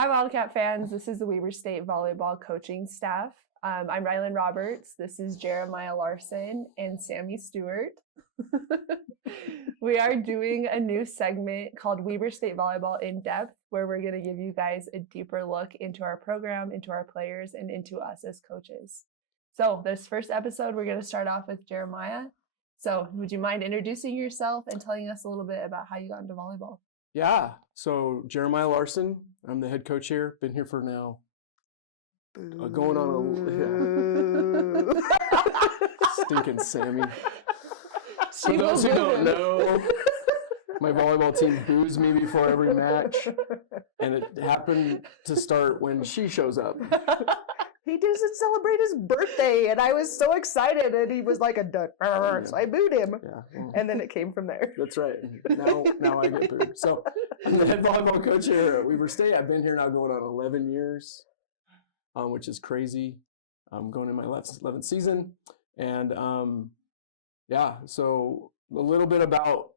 Hi, Wildcat fans. This is the Weber State Volleyball coaching staff. I'm Rylan Roberts. This is Jeremiah Larsen and Sammy Stewart. We are doing a new segment called Weber State Volleyball In Depth, where we're going to give you guys a deeper look into our program, into our players, and into us as coaches. So this first episode, we're going to start off with Jeremiah. So would you mind introducing yourself and telling us a little bit about how you got into volleyball? Yeah, so Jeremiah Larsen, I'm the head coach here. Been here for now going on a stinking Sammy. For those who don't know, my volleyball team boos me before every match, and it happened to start when she shows up. He doesn't celebrate his birthday, and I was so excited, and he was like a duck, so I booed him, and then it came from there. That's right. Now I get booed. So I'm the head volleyball coach here at Weber State. I've been here now going on 11 years, which is crazy. I'm going in my 11th season, and so a little bit about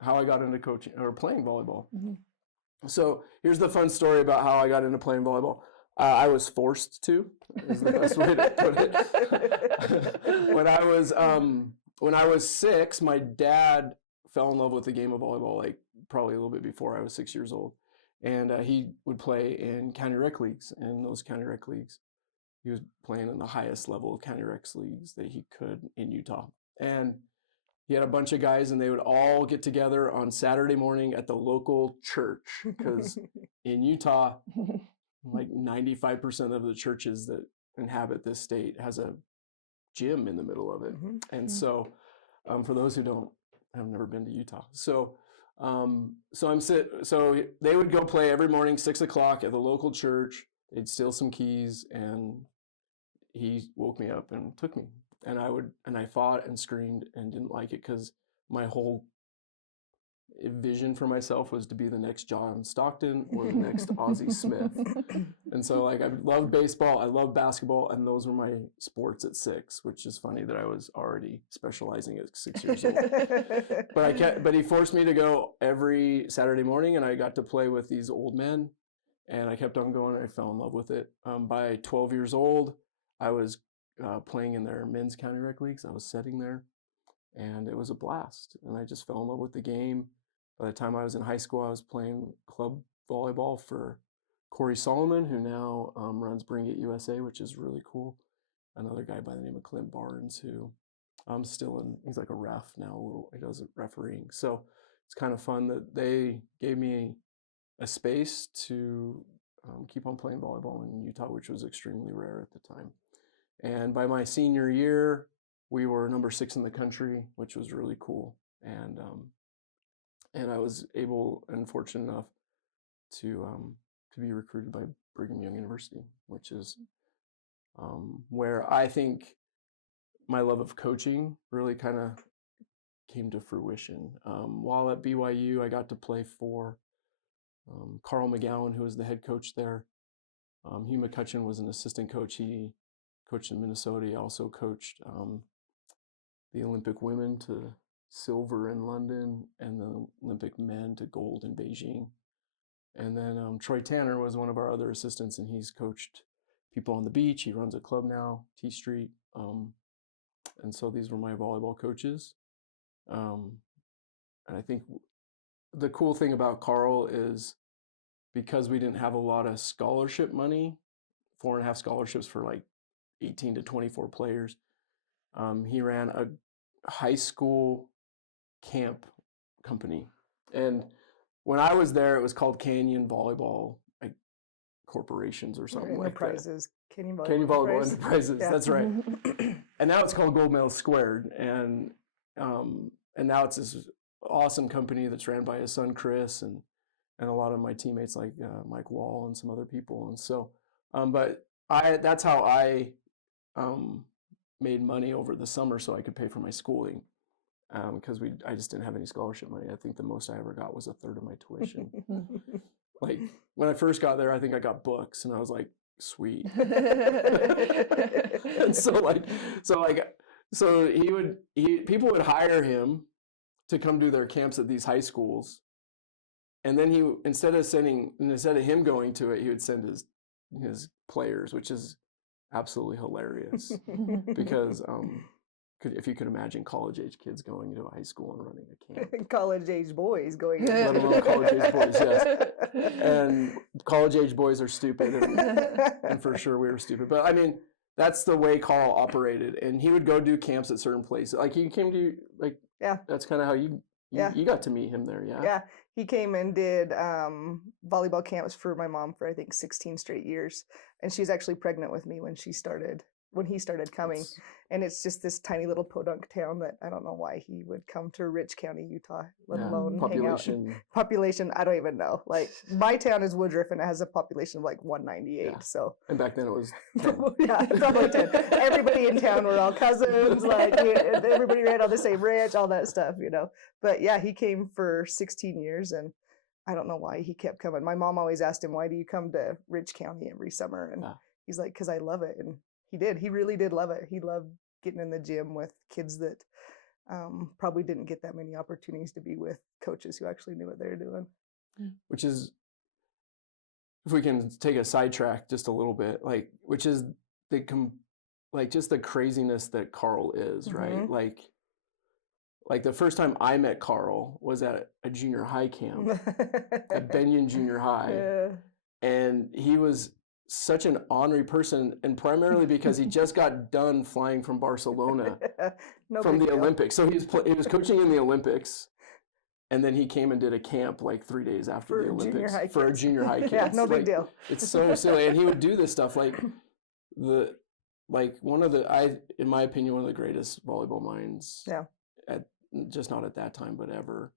how I got into coaching or playing volleyball. Mm-hmm. So here's the fun story about how I got into playing volleyball. I was forced to, is the best way to put it. When I was 6, my dad fell in love with the game of volleyball, like probably a little bit before I was 6 years old. And he would play in county rec leagues. And in those county rec leagues, he was playing in the highest level of county rec leagues that he could in Utah. And he had a bunch of guys, and they would all get together on Saturday morning at the local church, because in Utah, like 95% of the churches that inhabit this state has a gym in the middle of it. Mm-hmm. And so for those who have never been to Utah. So they would go play every morning, 6:00 at the local church. They'd steal some keys, and he woke me up and took me. And I fought and screamed and didn't like it, because my whole vision for myself was to be the next John Stockton or the next Ozzie Smith. And so I love baseball, I love basketball, and those were my sports at 6, which is funny that I was already specializing at 6 years old. But he forced me to go every Saturday morning, and I got to play with these old men, and I kept on going. I fell in love with it. By 12 years old, I was playing in their men's county rec leagues. I was setting there, and it was a blast, and I just fell in love with the game. By the time I was in high school, I was playing club volleyball for Corey Solomon, who now runs Bring It USA, which is really cool. Another guy by the name of Clint Barnes, who I'm still in. He's like a ref now. He does refereeing. So it's kind of fun that they gave me a space to keep on playing volleyball in Utah, which was extremely rare at the time. And by my senior year, we were number 6 in the country, which was really cool. And I was able and fortunate enough to be recruited by Brigham Young University, which is where I think my love of coaching really kind of came to fruition. While at BYU, I got to play for Carl McGowan, who was the head coach there. Hugh McCutcheon was an assistant coach. He coached in Minnesota. He also coached the Olympic women to silver in London, and the Olympic men to gold in Beijing. And then Troy Tanner was one of our other assistants, and he's coached people on the beach. He runs a club now, T Street. And so these were my volleyball coaches. And I think the cool thing about Carl is, because we didn't have a lot of scholarship money, 4.5 scholarships for like 18 to 24 players, he ran a high school camp company. And when I was there, it was called Canyon Volleyball Corporations or something like that. Canyon Volleyball Enterprises. Yeah. That's right. And now it's called Gold Medal Squared. And now it's this awesome company that's ran by his son Chris and a lot of my teammates like Mike Wall and some other people. And so, that's how I made money over the summer, so I could pay for my schooling. Because I just didn't have any scholarship money. I think the most I ever got was 1/3 of my tuition. Like when I first got there, I think I got books, and I was like, sweet. And people would hire him to come do their camps at these high schools, And then he, instead of him going to it, he would send his players, which is absolutely hilarious because if you could imagine college age kids going to a high school and running a camp. College age boys going. Let alone college age boys, yes. And college age boys are stupid, and for sure we were stupid. But I mean, that's the way Carl operated, and he would go do camps at certain places. Like he came to that's kind of how you got to meet him there, yeah. Yeah, he came and did volleyball camps for my mom for I think 16 straight years, and she was actually pregnant with me when he started coming. And it's just this tiny little podunk town that I don't know why he would come to Rich County, Utah, let alone population. hang out. Population, I don't even know. Like my town is Woodruff, and it has a population of like 198. Yeah. So. And back then it was 10. Yeah, probably 10. Everybody in town were all cousins. Like everybody ran on the same ranch, all that stuff, you know. But yeah, he came for 16 years, and I don't know why he kept coming. My mom always asked him, "Why do you come to Rich County every summer?" And he's like, "Because I love it." And he did. He really did love it. He loved getting in the gym with kids that probably didn't get that many opportunities to be with coaches who actually knew what they were doing. Which is, if we can take a sidetrack just a little bit, which is just the craziness that Carl is, right? Like the first time I met Carl was at a junior high camp at Benyon Junior High. Yeah. And he was such an ornery person, and primarily because he just got done flying from Barcelona from the Olympics. So he was coaching in the Olympics, and then he came and did a camp like 3 days after the Olympics for a junior high kids. Yeah, no big deal. It's so silly, and he would do this stuff in my opinion, one of the greatest volleyball minds. Yeah. Just not at that time, but ever,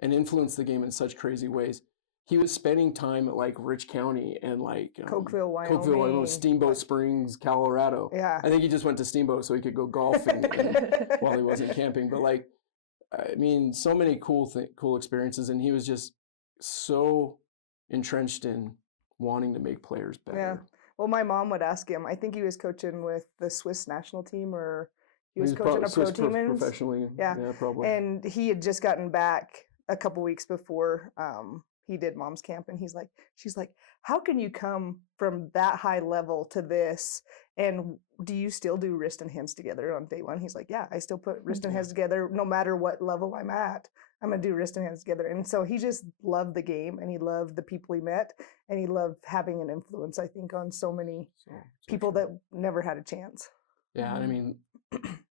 and influenced the game in such crazy ways. He was spending time at like Rich County and like Cokeville, Wyoming, Steamboat Springs, Colorado. Yeah, I think he just went to Steamboat so he could go golfing while he wasn't camping. But like, I mean, so many cool experiences, and he was just so entrenched in wanting to make players better. Yeah. Well, my mom would ask him. I think he was coaching with the Swiss national team, or he was coaching a pro team professionally. Yeah, probably. And he had just gotten back a couple weeks before he did mom's camp, and she's like, how can you come from that high level to this? And do you still do wrist and hands together on day one? He's like, yeah, I still put wrist and hands together no matter what level I'm at. I'm going to do wrist and hands together. And so he just loved the game, and he loved the people he met, and he loved having an influence, I think, on so many people that never had a chance. Yeah, and I mean,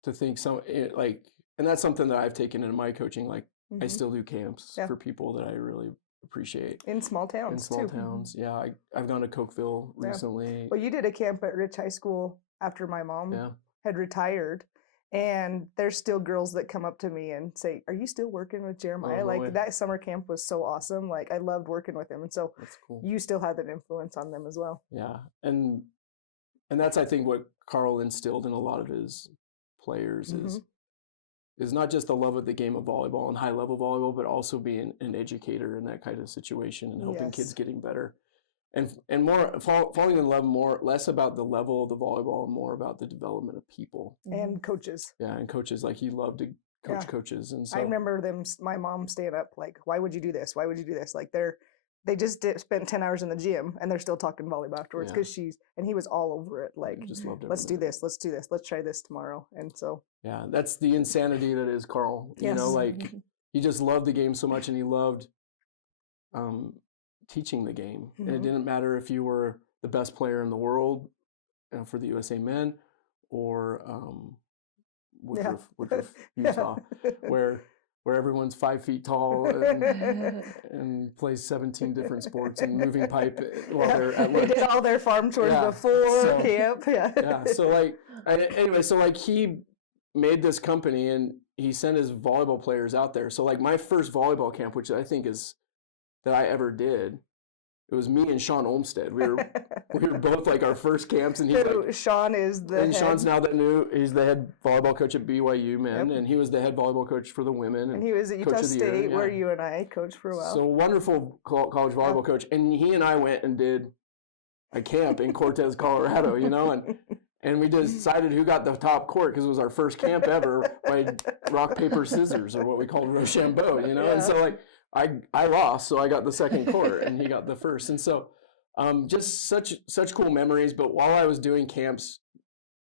to think and that's something that I've taken in my coaching. Like, I still do camps for people that I really appreciate. In small towns, towns, yeah. I've gone to Cokeville recently. Well, you did a camp at Rich High School after my mom had retired, and there's still girls that come up to me and say, "Are you still working with Jeremiah?" That summer camp was so awesome. Like, I loved working with him, and so that's cool. You still had an influence on them as well. Yeah, and that's, I think, what Carl instilled in a lot of his players is not just the love of the game of volleyball and high-level volleyball, but also being an educator in that kind of situation and helping kids getting better. And more falling in love less about the level of the volleyball and more about the development of people. And coaches. Yeah, and coaches. Like, he loved to coach coaches. And so I remember my mom staying up like, why would you do this? Why would you do this? Like, they just spent 10 hours in the gym, and they're still talking volleyball afterwards because and he was all over it. Like, just loved let's do this. Let's do this. Let's try this tomorrow. And so. Yeah, that's the insanity that is Carl. You know, like, he just loved the game so much, and he loved teaching the game. And it didn't matter if you were the best player in the world for the USA men or Woodruff, Utah, where everyone's 5 feet tall and plays 17 different sports and moving pipe while they're at lunch. They did all their farm chores before camp. So like, anyway, so like, he made this company and he sent his volleyball players out there. So like, my first volleyball camp, which I think is that I ever did, it was me and Sean Olmstead. We were both like our first camps, and Sean is the head. Sean's now he's the head volleyball coach at BYU men, and he was the head volleyball coach for the women. And he was at Utah State, where you and I coached for a while. So wonderful college volleyball coach, and he and I went and did a camp in Cortez, Colorado. You know, and we decided who got the top court because it was our first camp ever by rock paper scissors, or what we called Rochambeau. You know, and so like, I lost, so I got the second court and he got the first. And so just such cool memories. But while I was doing camps,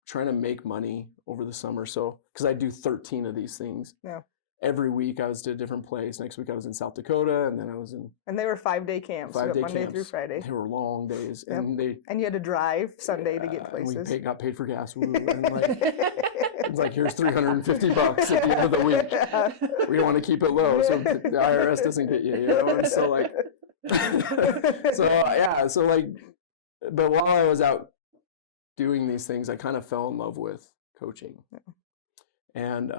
trying to make money over the summer, so because I do 13 of these things. Yeah. Every week I was to a different place. Next week I was in South Dakota, and then I was in. And they were 5-day camps, Monday through Friday. They were long days, Yep. and you had to drive Sunday to get and places. we got paid for gas. Woo, and it's like here's $350 at the end of the week. We want to keep it low so the IRS doesn't get you, And so like, but while I was out doing these things, I kind of fell in love with coaching, and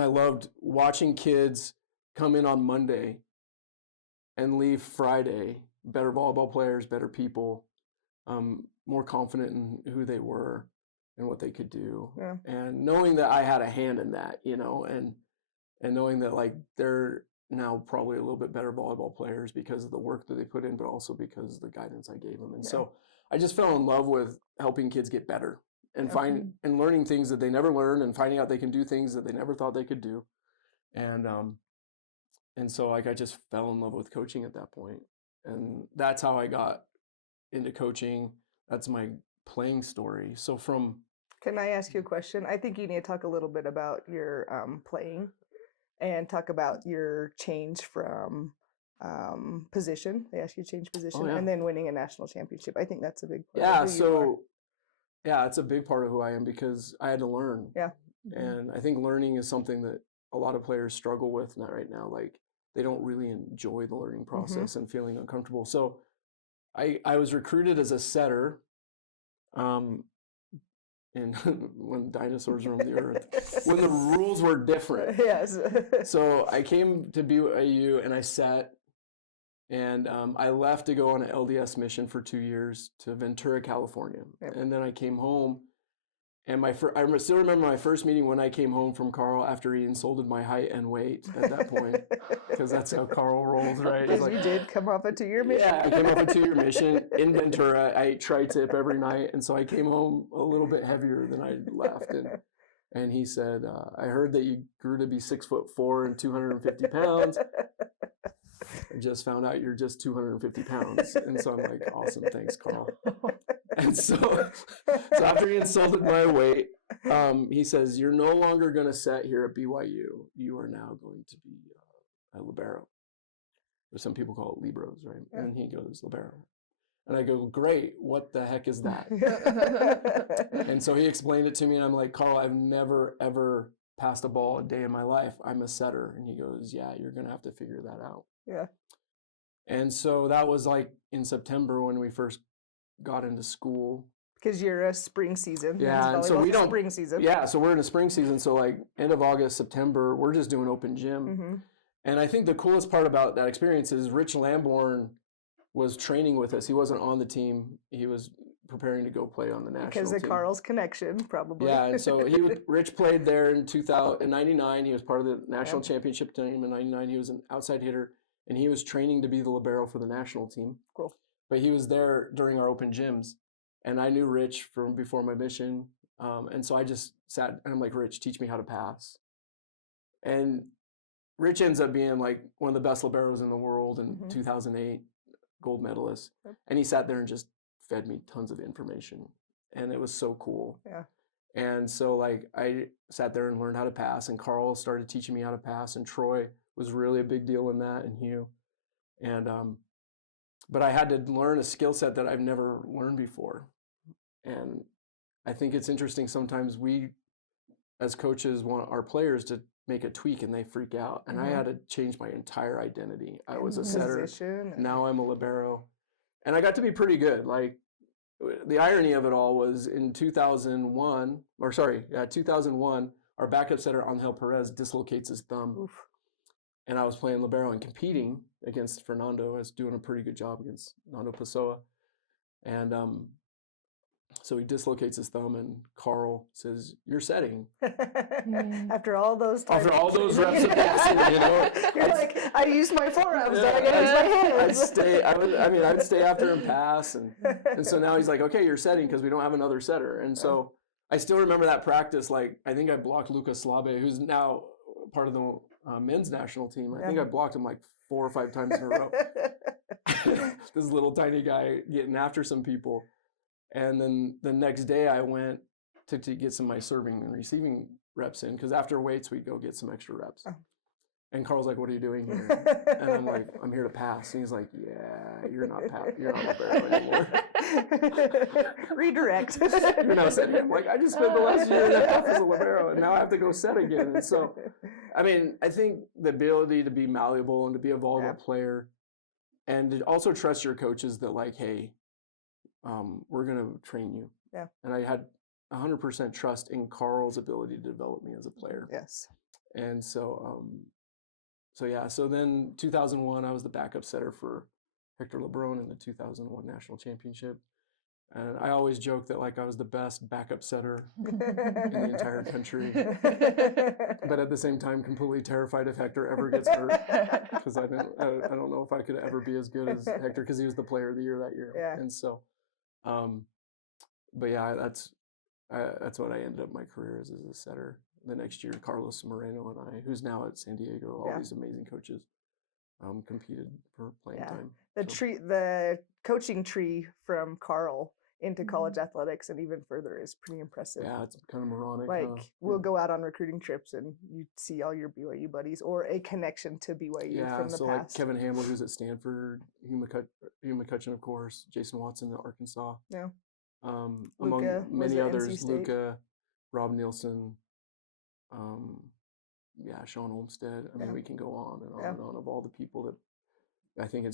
I loved watching kids come in on Monday and leave Friday better volleyball players, better people, more confident in who they were and what they could do. Yeah. And knowing that I had a hand in that, and knowing that like they're now probably a little bit better volleyball players because of the work that they put in, but also because of the guidance I gave them. And so I just fell in love with helping kids get better. And and learning things that they never learned, and finding out they can do things that they never thought they could do, and so like I just fell in love with coaching at that point, and that's how I got into coaching. That's my playing story. So Can I ask you a question? I think you need to talk a little bit about your playing, and talk about your change from position. They ask you to change position, and then winning a national championship. I think that's a big part. Yeah. Of who you are. Yeah, it's a big part of who I am because I had to learn. Yeah. And I think learning is something that a lot of players struggle with right now. Like they don't really enjoy the learning process and feeling uncomfortable. So I was recruited as a setter when dinosaurs roamed the earth, when the rules were different. Yes. So I came to BYU and I set. And I left to go on an LDS mission for 2 years to Ventura, California. Yep. And then I came home, and I still remember my first meeting when I came home from Carl after he insulted my height and weight at that point, because that's how Carl rolls, right? Because you did come off a 2-year mission. Yeah, I came off a 2-year mission in Ventura. I ate tri-tip every night, and so I came home a little bit heavier than I left. And he said, I heard that you grew to be 6'4" and 250 pounds. I just found out you're just 250 pounds. And so I'm like, awesome, thanks, Carl. And so after he insulted my weight, he says, you're no longer going to set here at BYU. You are now going to be a libero. Or some people call it libros, right? Yeah. And he goes, libero. And I go, great, what the heck is that? And so he explained it to me, and I'm like, Carl, I've never, ever passed a ball a day in my life. I'm a setter. And he goes, yeah, you're going to have to figure that out. Yeah. And so that was like in September when we first got into school. Because you're a spring season. Yeah, and so we don't spring season. Yeah, so we're in a spring season. So like end of August, September, we're just doing open gym. Mm-hmm. And I think the coolest part about that experience is Rich Lamborn was training with us. He wasn't on the team. He was preparing to go play on the national team. Because of Carl's connection, probably. Yeah, and so Rich played there in 1999. He was part of the national championship team in 99. He was an outside hitter, and he was training to be the libero for the national team. Cool. But he was there during our open gyms, and I knew Rich from before my mission. And so I just sat, and I'm like, Rich, teach me how to pass. And Rich ends up being like one of the best liberos in the world in 2008, gold medalist. Yep. And he sat there and just fed me tons of information. And it was so cool. Yeah. And so like I sat there and learned how to pass, and Carl started teaching me how to pass, and Troy was really a big deal in that, and Hugh. And but I had to learn a skill set that I've never learned before. And I think it's interesting, sometimes we as coaches want our players to make a tweak and they freak out. And I had to change my entire identity. I was a setter. Now I'm a libero. And I got to be pretty good. Like the irony of it all was in 2001, our backup setter Angel Perez dislocates his thumb. Oof. And I was playing libero and competing against Fernando. I was doing a pretty good job against Nando Pessoa. And so he dislocates his thumb, and Carl says, "You're setting." After all those times. After all those reps of passing, You're like, I used my forearms, I gotta use my hands. I'd stay after him pass, and so now he's like, "Okay, you're setting because we don't have another setter." And so I still remember that practice. Like I think I blocked Lucas Slabe, who's now part of the men's national team. I think I blocked him like 4 or 5 times in a row. This little tiny guy getting after some people. And then the next day I went to get some of my serving and receiving reps in, because after weights we'd go get some extra reps. Oh. And Carl's like, "What are you doing here?" And I'm like, "I'm here to pass." And he's like, "Yeah, you're not libero anymore." Redirect. You're now setting. I'm like, I just spent the last year and a half as a libero, and now I have to go set again. And so, I mean, I think the ability to be malleable and to be a volleyball player, and to also trust your coaches that, like, hey, we're going to train you. Yeah. And I had 100% trust in Carl's ability to develop me as a player. Yes. And so, so then 2001, I was the backup setter for Hector LeBron in the 2001 national championship. And I always joke that, like, I was the best backup setter in the entire country. But at the same time, completely terrified if Hector ever gets hurt, because I don't know if I could ever be as good as Hector, because he was the player of the year that year. Yeah. And so, but yeah, that's what I ended up my career as a setter. The next year, Carlos Moreno and I, who's now at San Diego, all these amazing coaches, competed for playing time. The coaching tree from Carl into college athletics and even further is pretty impressive. Yeah, it's kind of moronic. Like, we'll go out on recruiting trips and you see all your BYU buddies or a connection to BYU from the past. Like Kevin Hamler, who's at Stanford, Hugh McCutcheon, of course, Jason Watson at Arkansas. Yeah. Among many others, Luca, Rob Nielsen, Sean Olmstead. I mean, we can go on and on and on of all the people that I think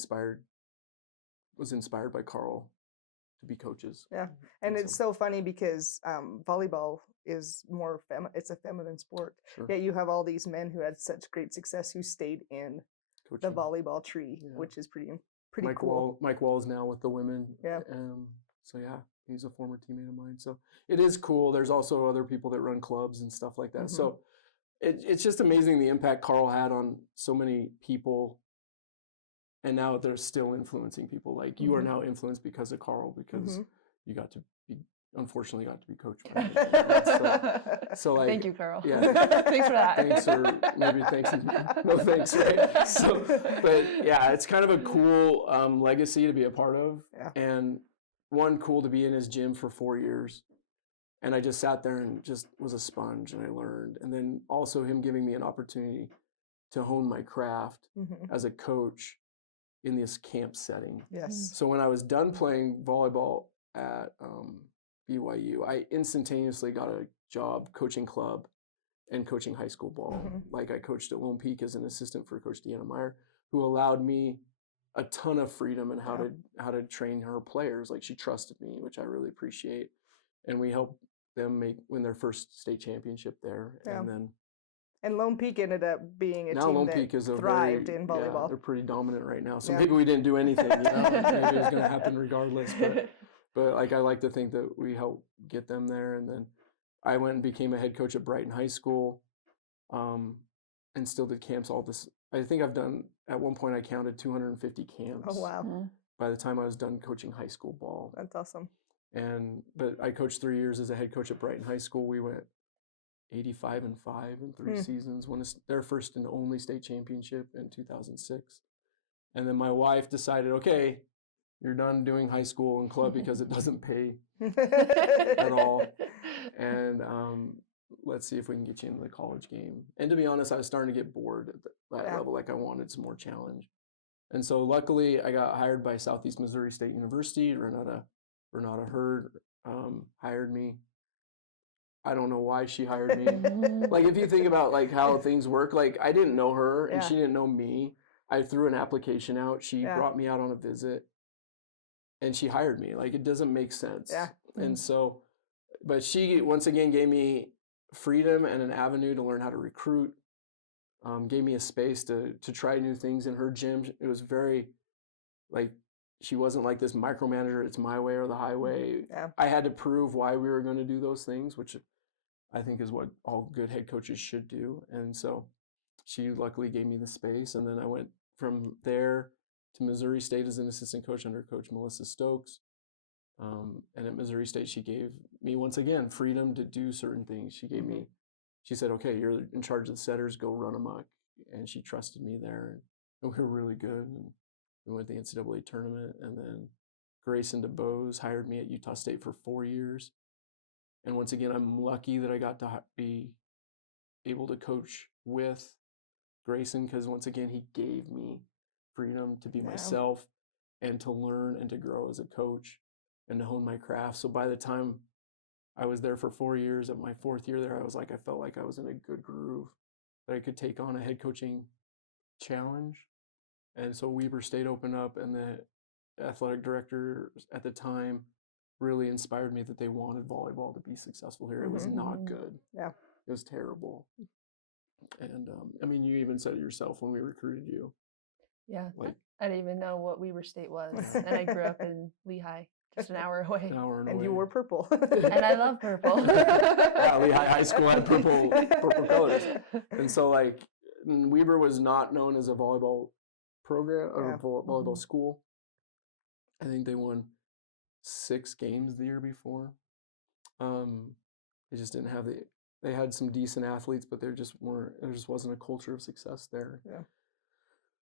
was inspired by Carl to be coaches. Yeah, and it's so funny because volleyball is more it's a feminine sport. Sure. Yet you have all these men who had such great success who stayed in coaching. The volleyball tree, which is pretty cool. Mike Wall is now with the women. Yeah. So yeah, he's a former teammate of mine. So it is cool. There's also other people that run clubs and stuff like that. Mm-hmm. So it's just amazing the impact Carl had on so many people. And now they're still influencing people. Like, you are now influenced because of Carl, because you unfortunately got to be coached by him. So like, thank you, Carl. Yeah. Thanks for that. Thanks, or maybe thanks. No thanks, right? So, but yeah, it's kind of a cool legacy to be a part of. Yeah. And cool to be in his gym for 4 years. And I just sat there and just was a sponge, and I learned. And then also him giving me an opportunity to hone my craft as a coach in this camp setting. Yes. So when I was done playing volleyball at BYU, I instantaneously got a job coaching club and coaching high school ball. Like, I coached at Lone Peak as an assistant for Coach Deanna Meyer, who allowed me a ton of freedom in how to train her players. Like, she trusted me, which I really appreciate. And we helped them win their first state championship there. Yeah. And Lone Peak ended up being a now team Lone that Peak is thrived in volleyball. Yeah, they're pretty dominant right now. So maybe we didn't do anything, maybe it was going to happen regardless. But like, I like to think that we helped get them there. And then I went and became a head coach at Brighton High School, and still did camps all this. I think I've done, at one point I counted 250 camps. Oh, wow. By the time I was done coaching high school ball. That's awesome. But I coached 3 years as a head coach at Brighton High School. We went 85-5 in 3 seasons, won their first and only state championship in 2006. And then my wife decided, okay, you're done doing high school and club because it doesn't pay at all. And let's see if we can get you into the college game. And to be honest, I was starting to get bored at that level. Like, I wanted some more challenge. And so luckily I got hired by Southeast Missouri State University. Renata Hurd hired me. I don't know why she hired me. Like, if you think about like how things work, like, I didn't know her and she didn't know me. I threw an application out. She brought me out on a visit and she hired me. Like, it doesn't make sense. Yeah. And so, but she once again gave me freedom and an avenue to learn how to recruit, gave me a space to try new things in her gym. It was very, like, she wasn't like this micromanager, it's my way or the highway. Yeah. I had to prove why we were going to do those things, which I think is what all good head coaches should do. And so she luckily gave me the space. And then I went from there to Missouri State as an assistant coach under Coach Melissa Stokes. And at Missouri State, she gave me, once again, freedom to do certain things. She said, okay, you're in charge of the setters, go run amok. and she trusted me there, and we were really good. And we went to the NCAA tournament, and then Grayson DeBose hired me at Utah State for 4 years. And once again, I'm lucky that I got to be able to coach with Grayson, because once again, he gave me freedom to be myself and to learn and to grow as a coach and to hone my craft. So by the time I was there for 4 years, at my 4th year there, I felt like I was in a good groove, that I could take on a head coaching challenge. And so Weber State opened up, and the athletic director at the time really inspired me that they wanted volleyball to be successful here. It was not good. Yeah. It was terrible. And I mean, you even said it yourself when we recruited you. Yeah. Like, I didn't even know what Weber State was. And I grew up in Lehigh, just an hour away. And you wore purple. And I love purple. Yeah, Lehigh High School had purple colors. And so, like, Weber was not known as a volleyball program or volleyball school. I think they won 6 games the year before. They just didn't have they had some decent athletes, but there just wasn't a culture of success there. Yeah.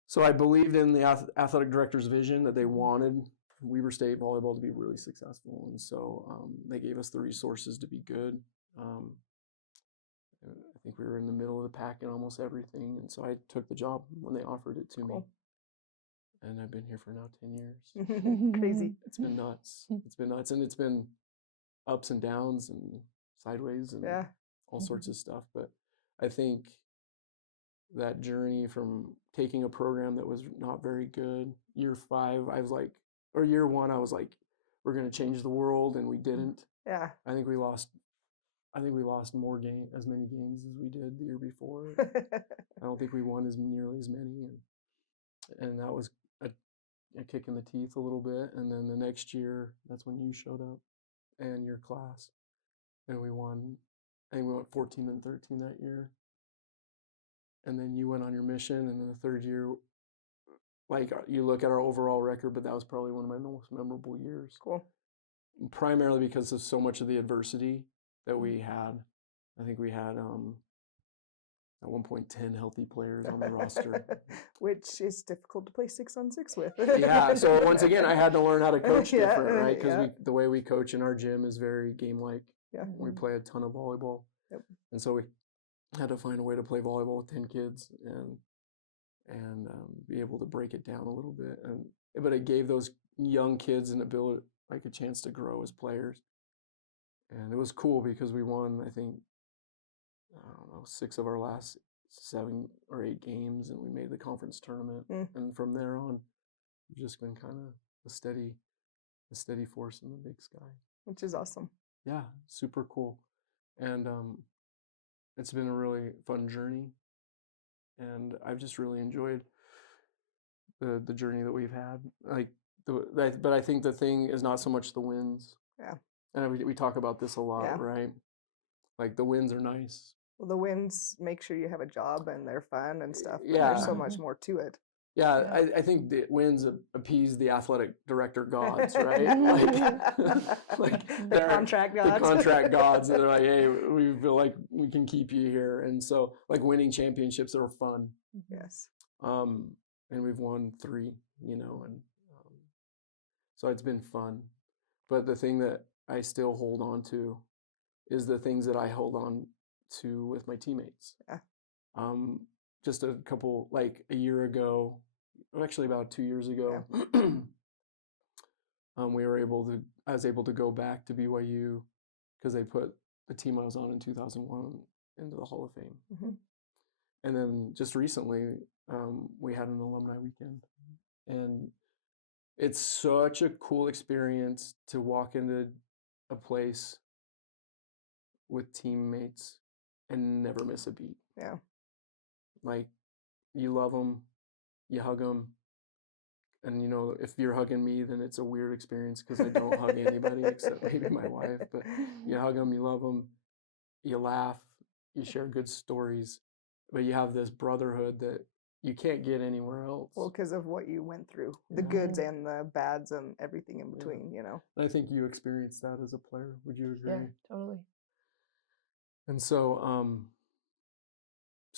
So I believed in the athletic director's vision that they wanted Weber State volleyball to be really successful. And so they gave us the resources to be good. I think we were in the middle of the pack in almost everything. And so I took the job when they offered it to me. And I've been here for now 10 years. Crazy. It's been nuts. It's been nuts. And it's been ups and downs and sideways and all sorts of stuff. But I think that journey from taking a program that was not very good, year 5, I was like, or year 1, I was like, we're going to change the world, and we didn't. Yeah. I think we lost as many games as we did the year before. I don't think we won nearly as many, and that was a kick in the teeth a little bit. And then the next year, that's when you showed up and your class, and we won. I think we went 14-13 that year. And then you went on your mission, and then the 3rd year, like, you look at our overall record, but that was probably one of my most memorable years. Cool. Primarily because of so much of the adversity that we had. I think we had at one point 10 healthy players on the roster, which is difficult to play 6-on-6 with. Yeah. So once again, I had to learn how to coach different, right? Because the way we coach in our gym is very game-like. Yeah. We play a ton of volleyball. Yep. And so we had to find a way to play volleyball with 10 kids and be able to break it down a little bit. But it gave those young kids an ability, like a chance to grow as players. And it was cool because we won, I think, 6 of our last 7 or 8 games, and we made the conference tournament. And from there on, we've just been kind of a steady force in the big sky. Which is awesome. Yeah, super cool. And it's been a really fun journey, and I've just really enjoyed the journey that we've had. But I think the thing is not so much the wins. Yeah. And we talk about this a lot, right? Like, the wins are nice. Well, the wins make sure you have a job and they're fun and stuff. But Yeah. there's so much more to it. Yeah, I think the wins appease the athletic director gods, right? The contract gods. The contract gods. They're like, hey, we feel like we can keep you here. And so, like, winning championships are fun. Yes. And we've won 3, and so it's been fun. But the thing that I still hold on to is the things that I hold on to with my teammates. Yeah. Just a couple, like a year ago, actually about 2 years ago, I was able to go back to BYU because they put the team I was on in 2001 into the Hall of Fame. Mm-hmm. And then just recently, we had an alumni weekend, and it's such a cool experience to walk into a place with teammates and never miss a beat. Yeah. Like, you love them, you hug them, and if you're hugging me, then it's a weird experience because I don't hug anybody except maybe my wife. But you hug them, you love them, you laugh, you share good stories, but you have this brotherhood that you can't get anywhere else. Well, because of what you went through, the goods and the bads and everything in between, And I think you experienced that as a player. Would you agree? Yeah, totally. And so,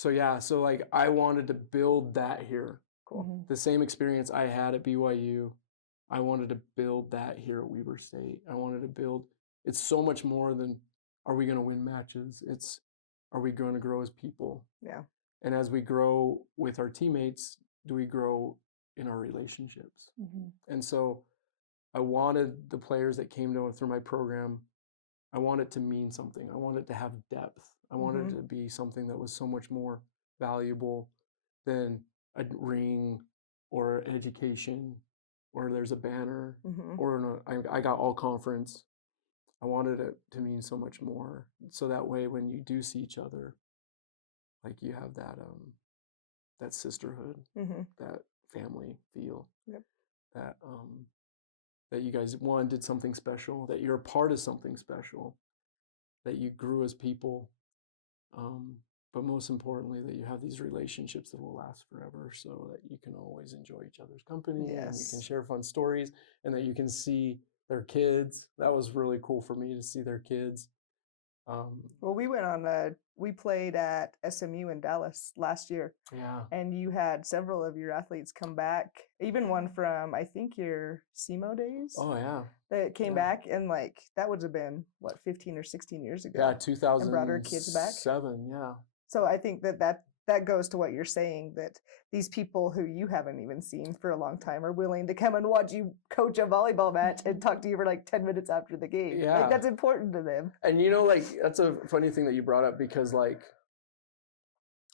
So yeah, so like I wanted to build that here. Cool. The same experience I had at BYU, I wanted to build that here at Weber State. I wanted to build, it's so much more than, are we going to win matches? It's, are we going to grow as people? Yeah. And as we grow with our teammates, do we grow in our relationships? And so I wanted the players that came through my program, I want it to mean something. I want it to have depth. I want it to be something that was so much more valuable than a ring or an education or there's a banner or I got all conference. I wanted it to mean so much more. So that way when you do see each other, like you have that sisterhood, that family feel, that you guys, one, did something special, that you're a part of something special, that you grew as people, but most importantly, that you have these relationships that will last forever so that you can always enjoy each other's company and you can share fun stories and that you can see their kids. That was really cool for me to see their kids. Well, we played at SMU in Dallas last year. Yeah. And you had several of your athletes come back, even one from, I think, your SEMO days. Oh, yeah. That came back, and like, that would have been, what, 15 or 16 years ago? Yeah, 2007. And brought her kids back? Yeah. So I think that goes to what you're saying, that these people who you haven't even seen for a long time are willing to come and watch you coach a volleyball match and talk to you for like 10 minutes after the game. Yeah. Like, that's important to them. And like, that's a funny thing that you brought up because like,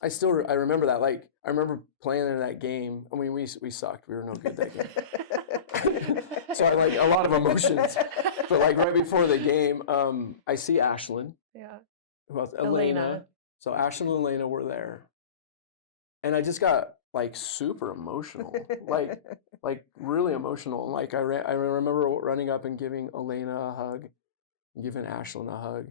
I remember that. Like, I remember playing in that game. I mean, we sucked. We were no good that game. So I like a lot of emotions. But like right before the game, I see Ashlyn. Yeah. Who else? Elena. So Ashlyn and Elena were there. And I just got like super emotional. like really emotional. And like I remember running up and giving Elena a hug, and giving Ashlyn a hug.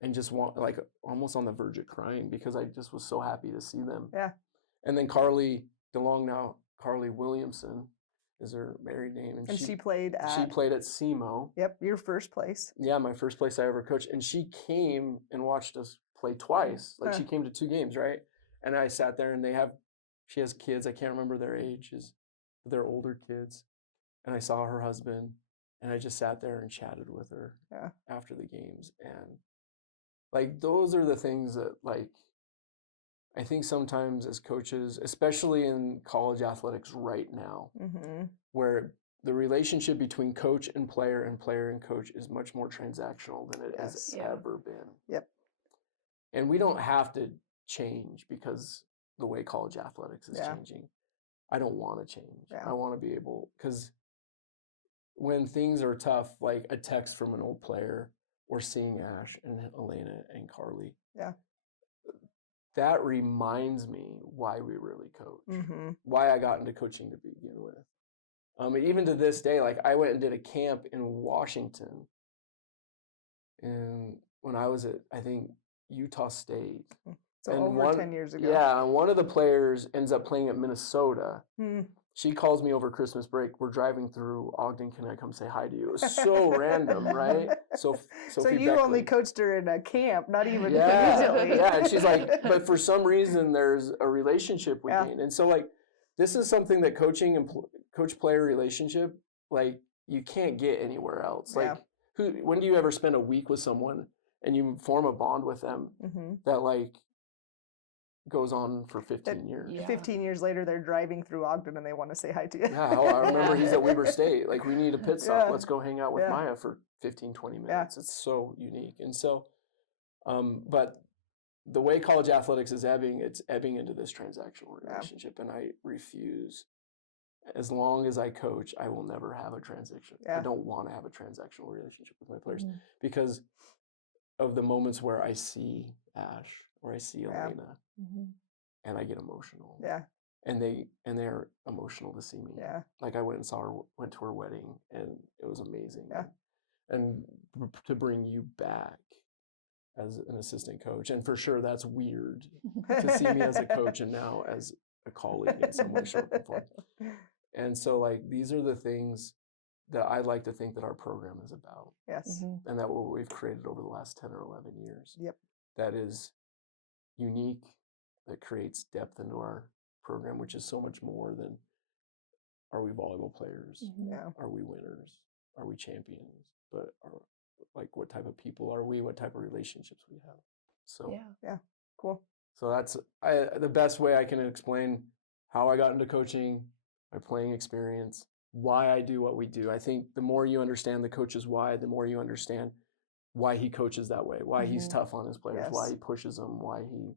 And just like almost on the verge of crying because I just was so happy to see them. Yeah. And then Carly DeLong, now Carly Williamson is her married name. And she played at SEMO. Yep, your first place. Yeah, my first place I ever coached. And she came and watched us play twice. Like she came to 2 games, right? And I sat there and she has kids. I can't remember their ages. They're older kids. And I saw her husband and I just sat there and chatted with her after the games. And like, those are the things that, like, I think sometimes as coaches, especially in college athletics right now, where the relationship between coach and player and coach is much more transactional than it has ever been. Yep. And we don't have to change because the way college athletics is changing. I don't want to change. I want to be able, because when things are tough, like a text from an old player, or seeing Ash and Elena and Carly. Yeah. That reminds me why we really coach, why I got into coaching to begin with. And even to this day, like I went and did a camp in Washington and when I was at, I think, Utah State. So and over 10 years ago. Yeah, and one of the players ends up playing at Minnesota. She calls me over Christmas break. We're driving through Ogden. Can I come say hi to you? It was so random, right? So you only coached her in a camp, not even immediately. Yeah, and she's like, but for some reason, there's a relationship we gained. And so, like, this is something that coaching and coach-player relationship, like, you can't get anywhere else. Like, when do you ever spend a week with someone and you form a bond with them that, like, goes on for 15 years. 15 years later, they're driving through Ogden and they want to say hi to you. Yeah, I remember he's at Weber State. Like, we need a pit stop. Let's go hang out with Maya for 15, 20 minutes. It's so unique. And so, but the way college athletics is ebbing, it's ebbing into this transactional relationship. And I refuse. As long as I coach, I will never have a transaction. I don't want to have a transactional relationship with my players because of the moments where I see Ash or I see Elena and I get emotional. Yeah. And they're emotional to see me. Yeah. Like I went to her wedding and it was amazing. Yeah. And to bring you back as an assistant coach. And for sure that's weird to see me as a coach and now as a colleague in some way, shape, or form. And so like these are the things that I like to think that our program is about. Yes. And that what we've created over the last 10 or 11 years. Yep. That is unique that creates depth into our program, which is so much more than, are we volleyball players? Yeah. Are we winners? Are we champions? But like, what type of people are we? What type of relationships we have? So Yeah. Cool. so that's the best way I can explain how I got into coaching, my playing experience, why I do what we do. I think the more you understand the coach's why, the more you understand why he coaches that way, why he's tough on his players, why he pushes them, why he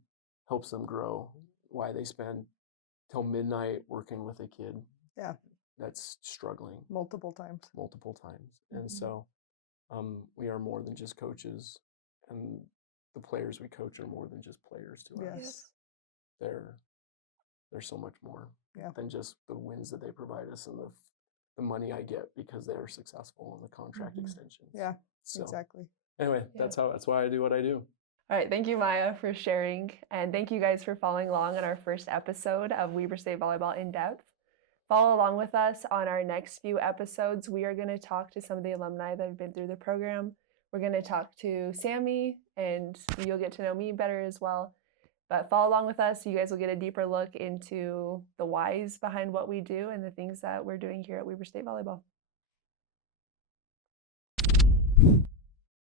helps them grow, why they spend till midnight working with a kid that's struggling Multiple times. And so we are more than just coaches, and the players we coach are more than just players to us. Yes. They're so much more than just the wins that they provide us and the money I get because they are successful in the contract extensions. Yeah, so, exactly. Anyway, that's why I do what I do. All right, thank you, Maya, for sharing, and thank you guys for following along on our first episode of Weber State Volleyball in Depth. Follow along with us on our next few episodes. We are going to talk to some of the alumni that have been through the program. We're going to talk to Sammy, and you'll get to know me better as well. But follow along with us. You guys will get a deeper look into the whys behind what we do and the things that we're doing here at Weber State Volleyball.